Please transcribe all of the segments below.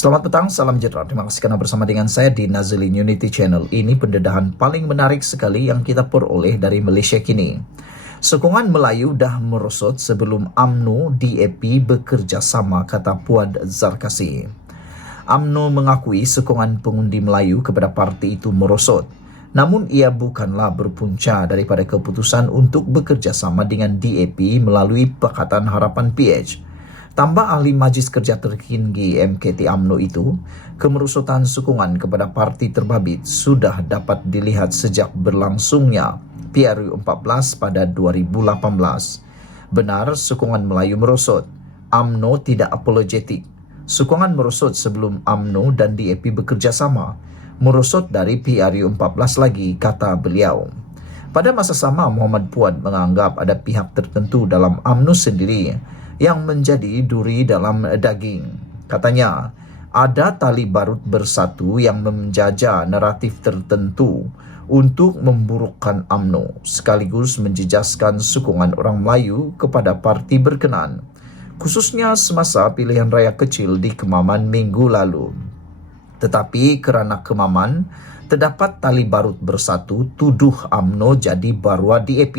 Selamat petang, salam sejahtera. Terima kasih karena bersama dengan saya di Nazilin Unity Channel. Ini pendedahan paling menarik sekali yang kita peroleh dari Malaysia kini. Sokongan Melayu dah merosot sebelum UMNO DAP bekerja sama, kata Puan Zarkasi. UMNO mengakui sokongan pengundi Melayu kepada parti itu merosot. Namun ia bukanlah berpunca daripada keputusan untuk bekerja sama dengan DAP melalui Pakatan Harapan PH. Tambah ahli Majlis Kerja Tertinggi MKT UMNO itu, kemerosotan sokongan kepada parti terbabit sudah dapat dilihat sejak berlangsungnya PRU 14 pada 2018. Benar, sokongan Melayu merosot. UMNO tidak apologetik. Sokongan merosot sebelum UMNO dan DAP bekerja sama. Merosot dari PRU 14 lagi, kata beliau. Pada masa sama, Muhammad Puan menganggap ada pihak tertentu dalam UMNO sendiri yang menjadi duri dalam daging. Katanya, ada tali barut bersatu yang menjajah naratif tertentu untuk memburukkan UMNO, sekaligus menjejaskan sokongan orang Melayu kepada parti berkenaan, khususnya semasa pilihan raya kecil di Kemaman minggu lalu. Tetapi kerana Kemaman, terdapat tali barut bersatu tuduh UMNO jadi barua DAP.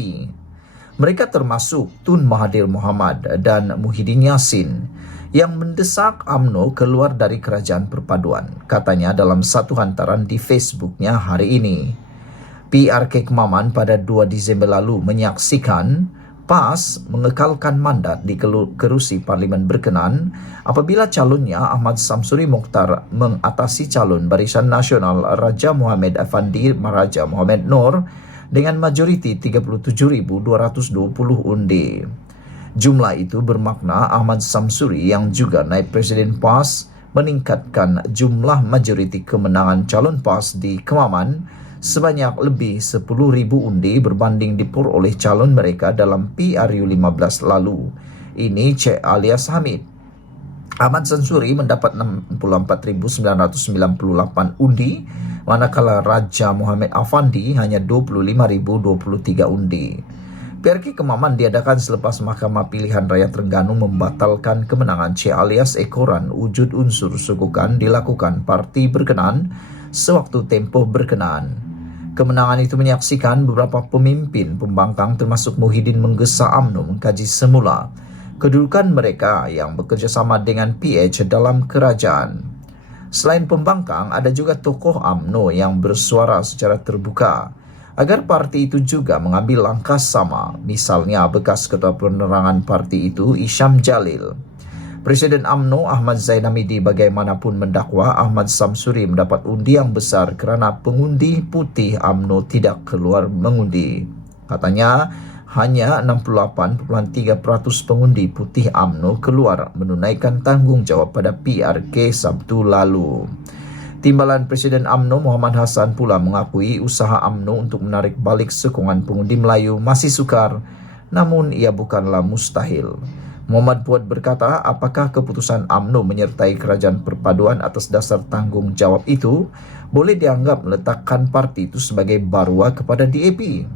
Mereka termasuk Tun Mahathir Mohamad dan Muhyiddin Yassin yang mendesak UMNO keluar dari Kerajaan Perpaduan, katanya dalam satu hantaran di Facebooknya hari ini. PRK Kemaman pada 2 Disember lalu menyaksikan PAS mengekalkan mandat di kerusi Parlimen berkenaan apabila calonnya Ahmad Samsuri Mokhtar mengatasi calon Barisan Nasional Raja Mohamed Effendi Raja Mohamed Noor dengan majoriti 37,220 undi. Jumlah itu bermakna Ahmad Samsuri yang juga naib Presiden PAS meningkatkan jumlah majoriti kemenangan calon PAS di Kemaman sebanyak lebih 10,000 undi berbanding diperoleh calon mereka dalam PRU 15 lalu. Ini Cik alias Hamid. Ahmad Samsuri mendapat 64,998 undi, manakala Raja Mohamed Effendi hanya 25,023 undi. PRK Kemaman diadakan selepas Mahkamah Pilihan Raya Terengganu membatalkan kemenangan Cik alias Ekoran wujud unsur sokongan dilakukan parti berkenaan sewaktu tempoh berkenaan. Kemenangan itu menyaksikan beberapa pemimpin pembangkang termasuk Muhyiddin menggesa UMNO mengkaji semula kedudukan mereka yang bekerjasama dengan PH dalam kerajaan. Selain pembangkang, ada juga tokoh UMNO yang bersuara secara terbuka agar parti itu juga mengambil langkah sama. Misalnya bekas Ketua Penerangan parti itu, Isham Jalil. Presiden UMNO Ahmad Zainamidi bagaimanapun mendakwa Ahmad Samsuri mendapat undi yang besar kerana pengundi putih UMNO tidak keluar mengundi. Katanya, hanya 68.3% pengundi putih UMNO keluar menunaikan tanggungjawab pada PRK Sabtu lalu. Timbalan Presiden UMNO Muhammad Hassan pula mengakui usaha UMNO untuk menarik balik sokongan pengundi Melayu masih sukar, namun ia bukanlah mustahil. Muhammad Puan berkata, apakah keputusan UMNO menyertai Kerajaan Perpaduan atas dasar tanggungjawab itu boleh dianggap meletakkan parti itu sebagai barua kepada DAP?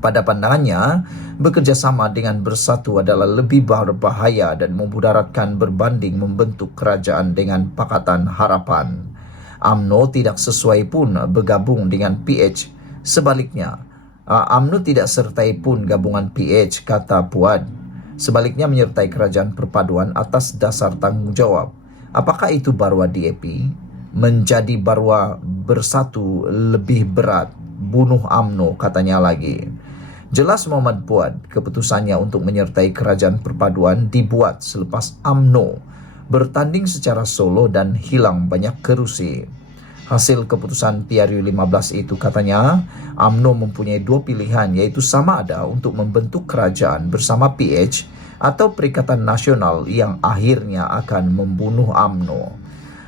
Pada pandangannya, bekerjasama dengan bersatu adalah lebih berbahaya dan memudaratkan berbanding membentuk kerajaan dengan Pakatan Harapan. UMNO tidak sesuai pun bergabung dengan PH. Sebaliknya, UMNO tidak sertai pun gabungan PH, kata Puan. Sebaliknya menyertai Kerajaan Perpaduan atas dasar tanggungjawab. Apakah itu barua DAP? Menjadi barua bersatu lebih berat. Bunuh UMNO, katanya lagi. Jelas Muhammad Puan, keputusannya untuk menyertai Kerajaan Perpaduan dibuat selepas UMNO bertanding secara solo dan hilang banyak kerusi. Hasil keputusan PRU 15 itu, katanya, UMNO mempunyai dua pilihan, iaitu sama ada untuk membentuk kerajaan bersama PH atau Perikatan Nasional yang akhirnya akan membunuh UMNO.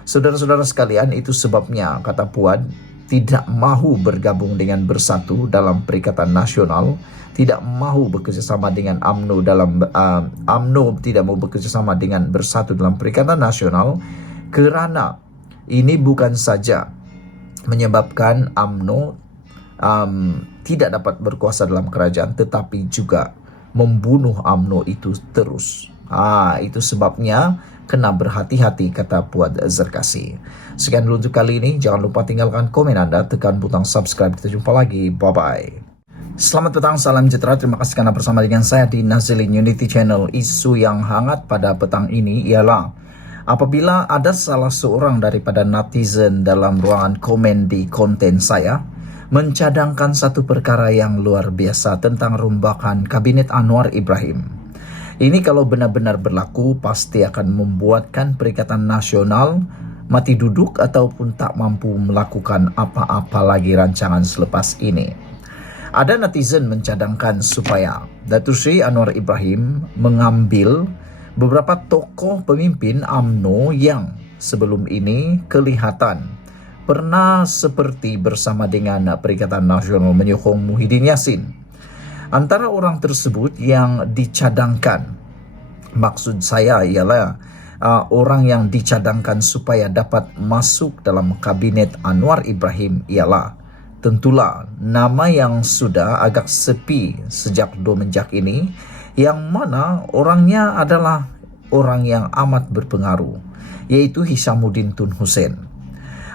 Saudara-saudara sekalian, itu sebabnya, kata Puan, tidak mahu bergabung dengan bersatu dalam Perikatan Nasional, tidak mahu bekerjasama dengan UMNO UMNO tidak mahu bekerjasama dengan bersatu dalam Perikatan Nasional kerana ini bukan saja menyebabkan UMNO tidak dapat berkuasa dalam kerajaan, tetapi juga membunuh UMNO itu terus. Itu sebabnya kena berhati-hati, kata Puad Zarkasi. Sekian dulu untuk kali ini. Jangan lupa tinggalkan komen Anda, tekan butang subscribe. Kita jumpa lagi. Bye-bye. Selamat petang, salam sejahtera. Terima kasih karena bersama dengan saya di Nazilin Unity Channel. Isu yang hangat pada petang ini ialah apabila ada salah seorang daripada netizen dalam ruangan komen di konten saya mencadangkan satu perkara yang luar biasa tentang rombakan Kabinet Anwar Ibrahim. Ini kalau benar-benar berlaku pasti akan membuatkan Perikatan Nasional mati duduk ataupun tak mampu melakukan apa-apa lagi rancangan selepas ini. Ada netizen mencadangkan supaya Datuk Seri Anwar Ibrahim mengambil beberapa tokoh pemimpin UMNO yang sebelum ini kelihatan pernah seperti bersama dengan Perikatan Nasional menyokong Muhyiddin Yassin. Antara orang tersebut yang dicadangkan, maksud saya ialah orang yang dicadangkan supaya dapat masuk dalam Kabinet Anwar Ibrahim ialah tentulah nama yang sudah agak sepi sejak Domenjak ini, yang mana orangnya adalah orang yang amat berpengaruh, yaitu Hishamuddin Tun Hussein.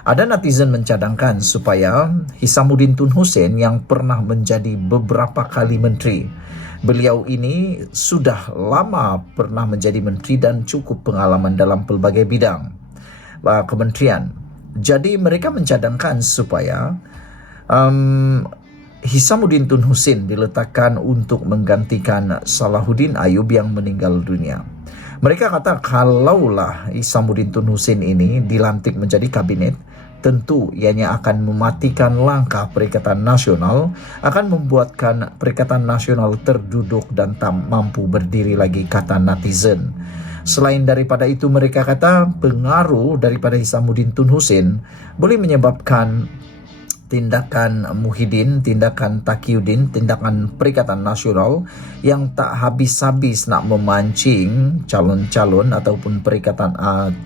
Ada netizen mencadangkan supaya Hishamuddin Tun Hussein yang pernah menjadi beberapa kali menteri, beliau ini sudah lama pernah menjadi menteri dan cukup pengalaman dalam pelbagai bidang kementerian. Jadi mereka mencadangkan supaya Hishamuddin Tun Hussein diletakkan untuk menggantikan Salahuddin Ayub yang meninggal dunia. Mereka kata kalaulah Hishamuddin Tun Hussein ini dilantik menjadi kabinet, tentu ianya akan mematikan langkah Perikatan Nasional, akan membuatkan Perikatan Nasional terduduk dan tak mampu berdiri lagi, kata netizen. Selain daripada itu, mereka kata pengaruh daripada Hishamuddin Tun Hussein boleh menyebabkan tindakan Muhyiddin, tindakan Taqiyuddin, tindakan Perikatan Nasional yang tak habis-habis nak memancing calon-calon ataupun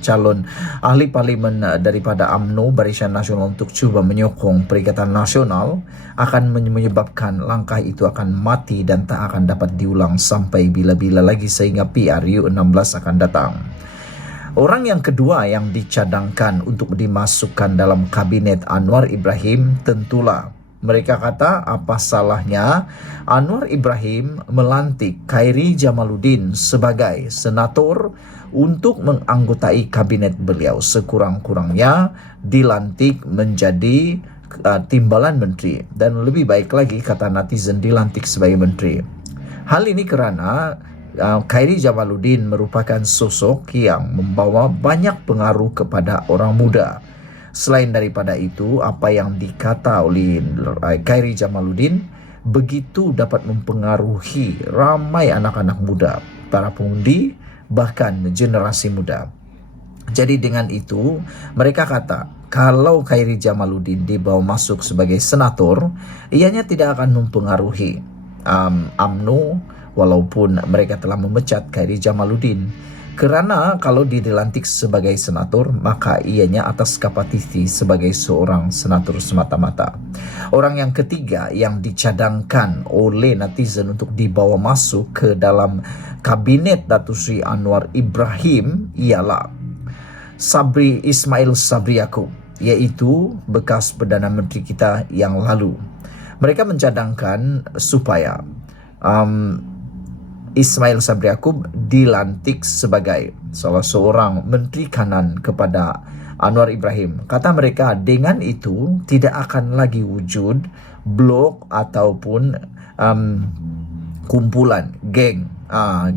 calon ahli parlimen daripada UMNO Barisan Nasional untuk cuba menyokong Perikatan Nasional, akan menyebabkan langkah itu akan mati dan tak akan dapat diulang sampai bila-bila lagi sehingga PRU 16 akan datang. Orang yang kedua yang dicadangkan untuk dimasukkan dalam Kabinet Anwar Ibrahim, tentulah mereka kata apa salahnya Anwar Ibrahim melantik Khairi Jamaluddin sebagai senator untuk menganggotai kabinet beliau. Sekurang-kurangnya dilantik menjadi timbalan menteri, dan lebih baik lagi kata netizen dilantik sebagai menteri. Hal ini kerana Khairi Jamaluddin merupakan sosok yang membawa banyak pengaruh kepada orang muda. Selain daripada itu, apa yang dikata oleh Khairi Jamaluddin begitu dapat mempengaruhi ramai anak-anak muda, para pengundi, bahkan generasi muda. Jadi dengan itu, mereka kata kalau Khairi Jamaluddin dibawa masuk sebagai senator, ianya tidak akan mempengaruhi UMNO, walaupun mereka telah memecat Khairi Jamaluddin. Kerana kalau dia dilantik sebagai senator, maka ianya atas kapasiti sebagai seorang senator semata-mata. Orang yang ketiga yang dicadangkan oleh netizen untuk dibawa masuk ke dalam Kabinet Datuk Seri Anwar Ibrahim ialah Ismail Sabri Yaakob, iaitu bekas Perdana Menteri kita yang lalu. Mereka mencadangkan supaya Ismail Sabri Yaakob dilantik sebagai salah seorang menteri kanan kepada Anwar Ibrahim. Kata mereka dengan itu tidak akan lagi wujud blok ataupun kumpulan geng.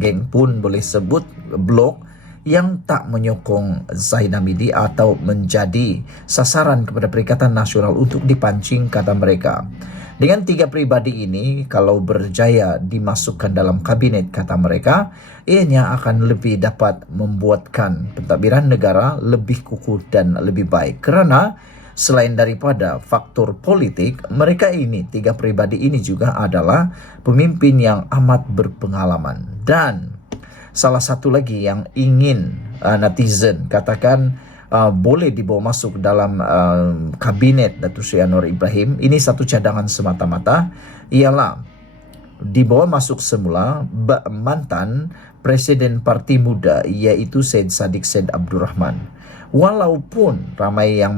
Geng pun boleh sebut blok yang tak menyokong Zaid Hamidi atau menjadi sasaran kepada Perikatan Nasional untuk dipancing, kata mereka. Dengan tiga pribadi ini, kalau berjaya dimasukkan dalam kabinet, kata mereka, ianya akan lebih dapat membuatkan pentadbiran negara lebih kukuh dan lebih baik. Kerana selain daripada faktor politik, mereka ini, tiga pribadi ini juga adalah pemimpin yang amat berpengalaman. Dan salah satu lagi yang ingin netizen katakan boleh dibawa masuk dalam kabinet Datuk Seri Anwar Ibrahim, ini satu cadangan semata-mata, ialah dibawa masuk semula mantan Presiden Parti Muda yaitu Syed Saddiq Said Abdurrahman. Walaupun ramai yang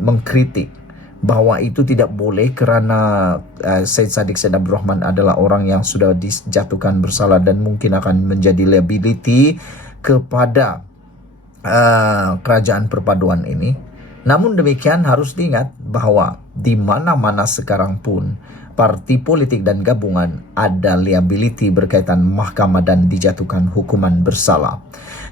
mengkritik bahwa itu tidak boleh kerana Syed Saddiq Said Abdurrahman adalah orang yang sudah dijatuhkan bersalah dan mungkin akan menjadi liability kepada kerajaan perpaduan ini. Namun demikian harus diingat bahwa di mana-mana sekarang pun parti politik dan gabungan ada liability berkaitan mahkamah dan dijatuhkan hukuman bersalah.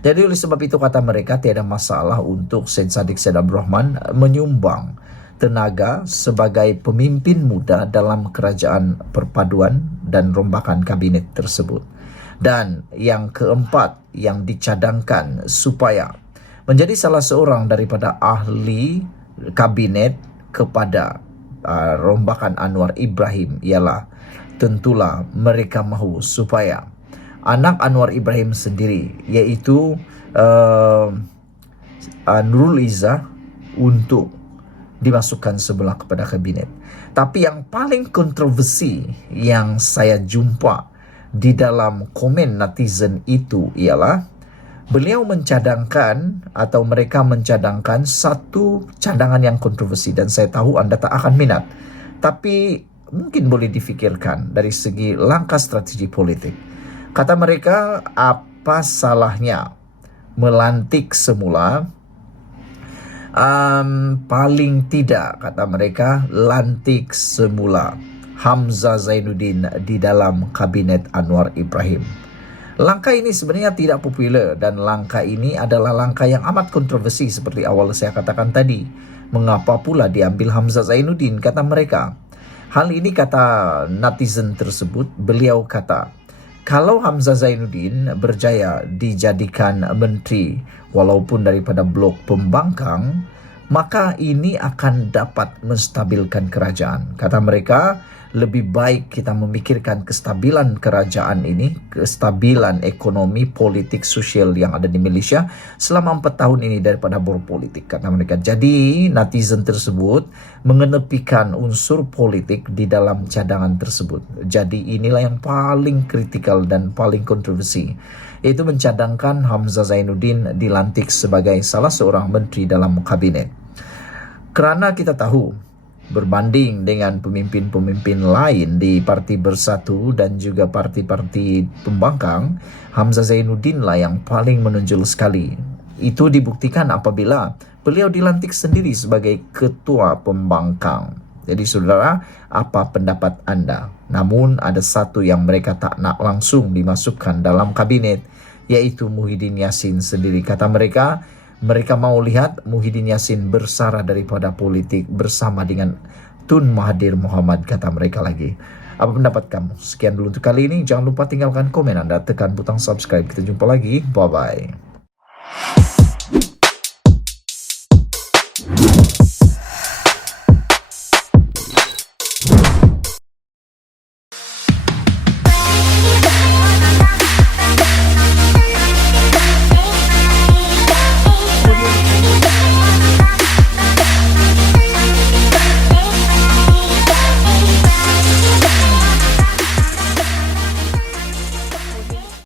Jadi oleh sebab itu kata mereka tiada masalah untuk Syed Saddiq Said Abdurrahman menyumbang tenaga sebagai pemimpin muda dalam kerajaan perpaduan dan rombakan kabinet tersebut. Dan yang keempat yang dicadangkan supaya menjadi salah seorang daripada ahli kabinet kepada rombakan Anwar Ibrahim ialah tentulah mereka mahu supaya anak Anwar Ibrahim sendiri iaitu Nurul Izzah untuk dimasukkan sebelah kepada kabinet. Tapi yang paling kontroversi yang saya jumpa di dalam komen netizen itu ialah beliau mencadangkan atau mereka mencadangkan satu cadangan yang kontroversi dan saya tahu anda tak akan minat. Tapi mungkin boleh difikirkan dari segi langkah strategi politik. Kata mereka, apa salahnya melantik semula paling tidak kata mereka lantik semula Hamzah Zainuddin di dalam kabinet Anwar Ibrahim. Langkah ini sebenarnya tidak popular dan langkah ini adalah langkah yang amat kontroversi seperti awal saya katakan tadi. Mengapa pula diambil Hamzah Zainuddin kata mereka? Hal ini kata netizen tersebut, beliau kata, kalau Hamzah Zainuddin berjaya dijadikan menteri walaupun daripada blok pembangkang, maka ini akan dapat menstabilkan kerajaan. Kata mereka, lebih baik kita memikirkan kestabilan kerajaan ini, kestabilan ekonomi, politik, sosial yang ada di Malaysia selama 4 tahun ini daripada berpolitik, kata mereka. Jadi netizen tersebut mengenepikan unsur politik di dalam cadangan tersebut. Jadi inilah yang paling kritikal dan paling kontroversi, yaitu mencadangkan Hamzah Zainuddin dilantik sebagai salah seorang menteri dalam kabinet. Kerana kita tahu berbanding dengan pemimpin-pemimpin lain di Parti Bersatu dan juga parti-parti pembangkang, Hamzah Zainuddin lah yang paling menonjol sekali. Itu dibuktikan apabila beliau dilantik sendiri sebagai ketua pembangkang. Jadi saudara, apa pendapat anda? Namun ada satu yang mereka tak nak langsung dimasukkan dalam kabinet, yaitu Muhyiddin Yassin sendiri. Kata mereka, mereka mau lihat Muhyiddin Yassin bersara daripada politik bersama dengan Tun Mahathir Mohamad, kata mereka lagi. Apa pendapat kamu? Sekian dulu untuk kali ini. Jangan lupa tinggalkan komen anda, tekan butang subscribe. Kita jumpa lagi. Bye-bye.